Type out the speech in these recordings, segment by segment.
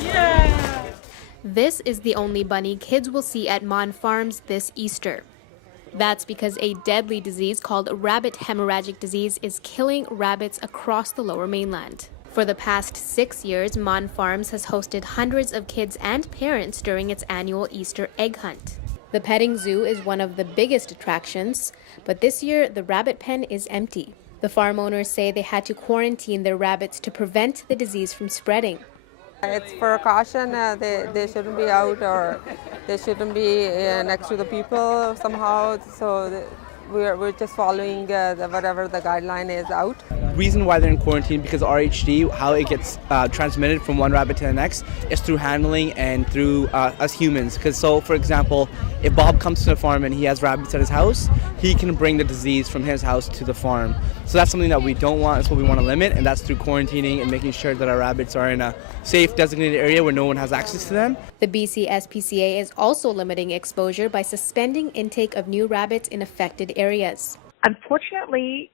Yeah! This is the only bunny kids will see at Mon Farms this Easter. That's because a deadly disease called rabbit hemorrhagic disease is killing rabbits across the lower mainland. For the past 6 years, Mon Farms has hosted hundreds of kids and parents during its annual Easter egg hunt. The petting zoo is one of the biggest attractions, but this year the rabbit pen is empty. The farm owners say they had to quarantine their rabbits to prevent the disease from spreading. It's for a caution, they shouldn't be out or they shouldn't be next to the people somehow, so we're just following whatever the guideline is out. Reason why they're in quarantine because RHD, how it gets transmitted from one rabbit to the next, is through handling and through us humans. Because so, for example, if Bob comes to the farm and he has rabbits at his house, he can bring the disease from his house to the farm. So that's something that we don't want. That's what we want to limit, and that's through quarantining and making sure that our rabbits are in a safe, designated area where no one has access to them. The BC SPCA is also limiting exposure by suspending intake of new rabbits in affected areas. Unfortunately,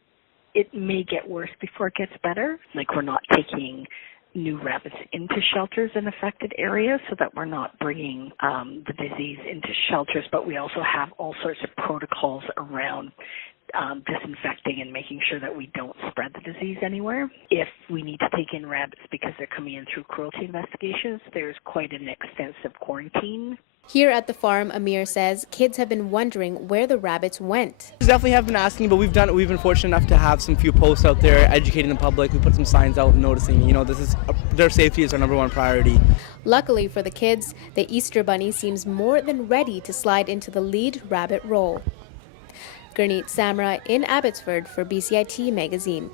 it may get worse before it gets better. Like, we're not taking new rabbits into shelters in affected areas so that we're not bringing the disease into shelters, but we also have all sorts of protocols around disinfecting and making sure that we don't spread the disease anywhere. If we need to take in rabbits because they're coming in through cruelty investigations, there's quite an extensive quarantine. Here at the farm, Amir says kids have been wondering where the rabbits went. We definitely have been asking, but we've been fortunate enough to have some few posts out there educating the public. We put some signs out noticing, their safety is our #1 priority. Luckily for the kids, the Easter bunny seems more than ready to slide into the lead rabbit role. Gurneet Samra in Abbotsford for BCIT Magazine.